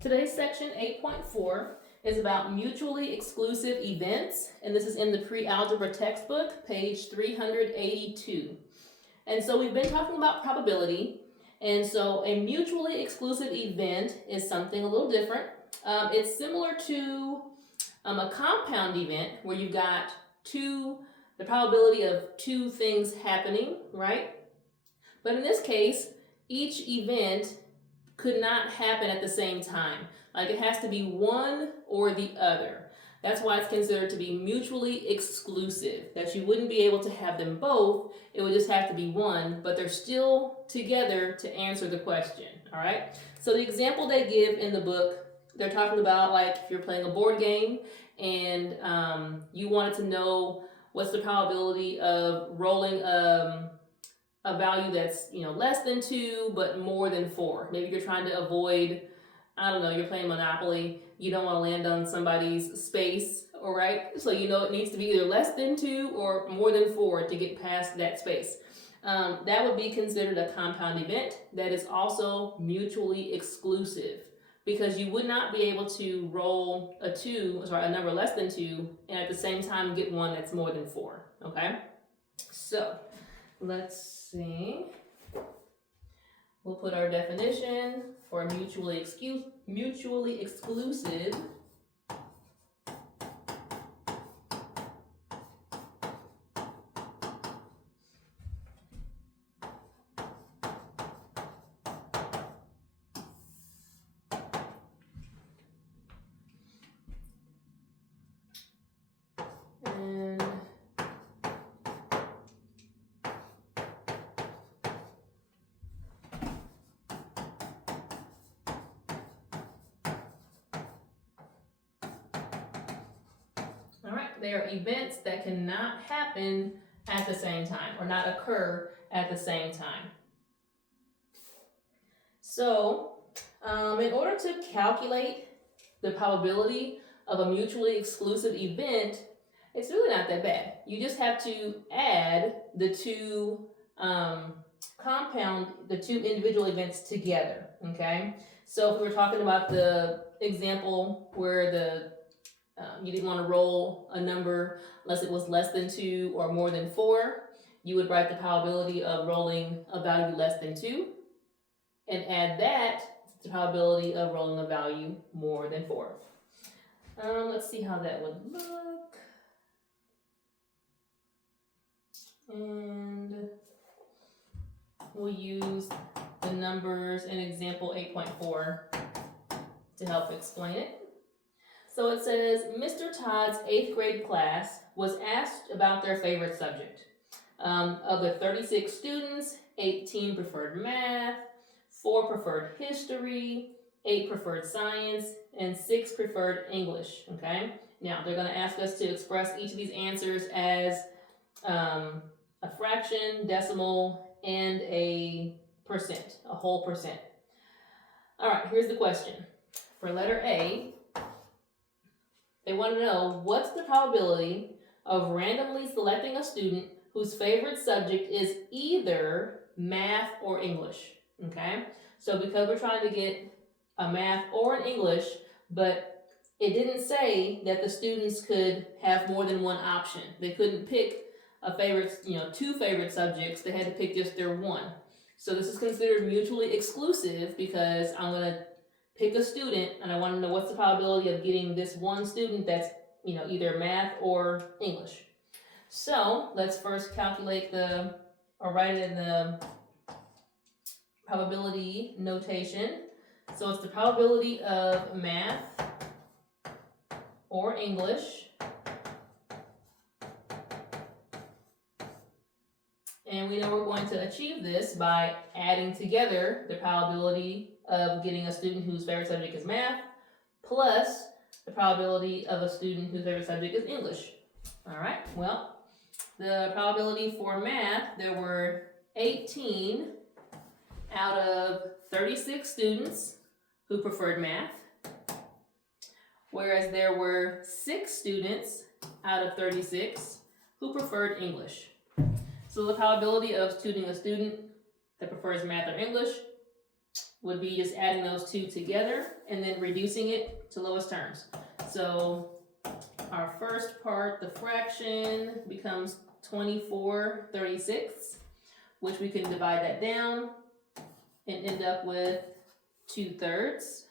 Today's section 8.4 is about mutually exclusive events, and this is in the Pre-Algebra textbook, page 382. And so we've been talking about probability, and so a mutually exclusive event is something a little different. It's similar to a compound event where you've got the probability of two things happening, right? But in this case, each event could not happen at the same time. Like, it has to be one or the other. That's why it's considered to be mutually exclusive, that you wouldn't be able to have them both. It would just have to be one, but they're still together to answer the question, all right? So the example they give in the book, they're talking about, like, if you're playing a board game and you wanted to know what's the probability of rolling a value that's, less than 2 but more than 4. Maybe you're trying to avoid, I don't know, you're playing Monopoly, you don't want to land on somebody's space, all right? So it needs to be either less than 2 or more than 4 to get past that space. That would be considered a compound event that is also mutually exclusive, because you would not be able to roll a number less than 2 and at the same time get one that's more than 4, okay? So let's see. We'll put our definition for mutually exclusive. And all right, they are events that cannot happen at the same time or not occur at the same time. So, in order to calculate the probability of a mutually exclusive event, it's really not that bad. You just have to add the two individual events together, okay? So if we were talking about the example where you didn't want to roll a number unless it was less than 2 or more than 4, you would write the probability of rolling a value less than 2 and add that to the probability of rolling a value more than 4. Let's see how that would look. And we'll use the numbers in example 8.4 to help explain it. So it says, Mr. Todd's 8th grade class was asked about their favorite subject. Of the 36 students, 18 preferred math, 4 preferred history, 8 preferred science, and 6 preferred English, okay? Now, they're going to ask us to express each of these answers as a fraction, decimal, and a percent, a whole percent. All right, here's the question. For letter A, they want to know, what's the probability of randomly selecting a student whose favorite subject is either math or English, okay? So because we're trying to get a math or an English, but it didn't say that the students could have more than one option. They couldn't pick a favorite, 2 favorite subjects. They had to pick just their one. So this is considered mutually exclusive because I'm going to pick a student and I want to know what's the probability of getting this one student that's, either math or English. So let's first calculate write it in the probability notation. So it's the probability of math or English. And we know we're going to achieve this by adding together the probability of getting a student whose favorite subject is math plus the probability of a student whose favorite subject is English. All right, well, the probability for math, there were 18 out of 36 students who preferred math, whereas there were 6 students out of 36 who preferred English. So the probability of choosing a student that prefers math or English would be just adding those two together and then reducing it to lowest terms. So our first part, the fraction, becomes 24/36, which we can divide that down and end up with 2/3.